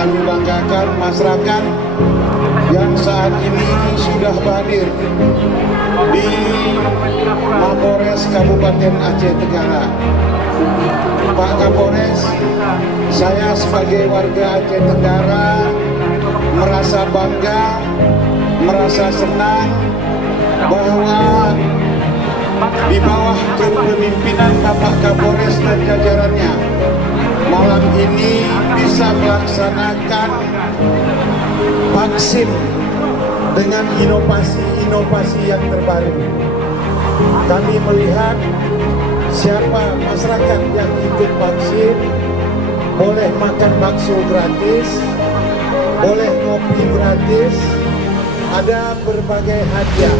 kami banggakan masyarakat yang saat ini sudah hadir di Mapores Kabupaten Aceh Tenggara. Pak Kapolres, saya sebagai warga Aceh Tenggara merasa bangga, merasa senang bahwa di bawah kepemimpinan Bapak Kapolres dan jajarannya malam ini bisa melaksanakan vaksin dengan inovasi-inovasi yang terbaru. Kami melihat siapa masyarakat yang ikut vaksin boleh makan bakso gratis, boleh ngopi gratis, ada berbagai hadiah.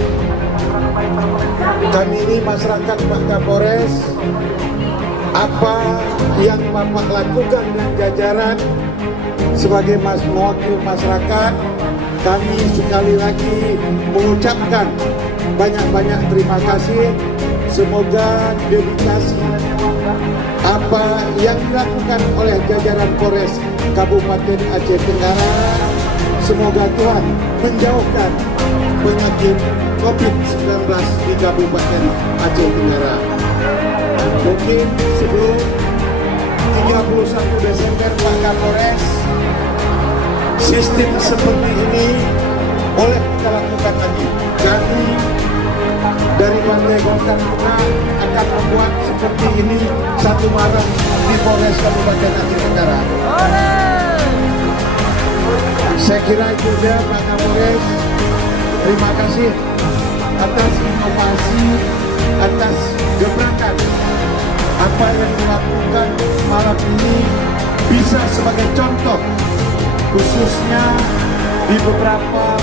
Kami ini masyarakat Pak Kapolres, apa yang Bapak lakukan dengan jajaran sebagai mewakil masyarakat, kami sekali lagi mengucapkan banyak-banyak terima kasih. Semoga dedikasi apa yang dilakukan oleh jajaran Polres Kabupaten Aceh Tenggara, semoga Tuhan menjauhkan penyakit COVID-19 di Kabupaten Aceh Tenggara. Mungkin sebelum 31 Desember Pak Kapolres, sistem seperti ini boleh kita lakukan lagi. Kami dari Partai Golkar akan membuat seperti ini 1 Maret di Polres Kabupaten Aceh Tenggara. Saya kira itu saja Pak Kapolres. Terima kasih atas inovasi, atas gebrakan apa yang dilakukan malam ini bisa sebagai contoh khususnya di beberapa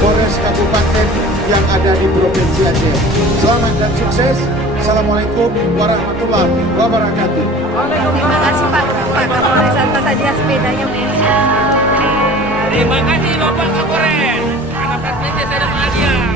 Polres Kabupaten yang ada di Provinsi Aceh. Selamat dan sukses. Assalamualaikum warahmatullahi wabarakatuh. Terima kasih Pak Kapolres atas hadiah sepedanya. Terima kasih Bapak Kapolres. Anak presiden saya ada hadiah.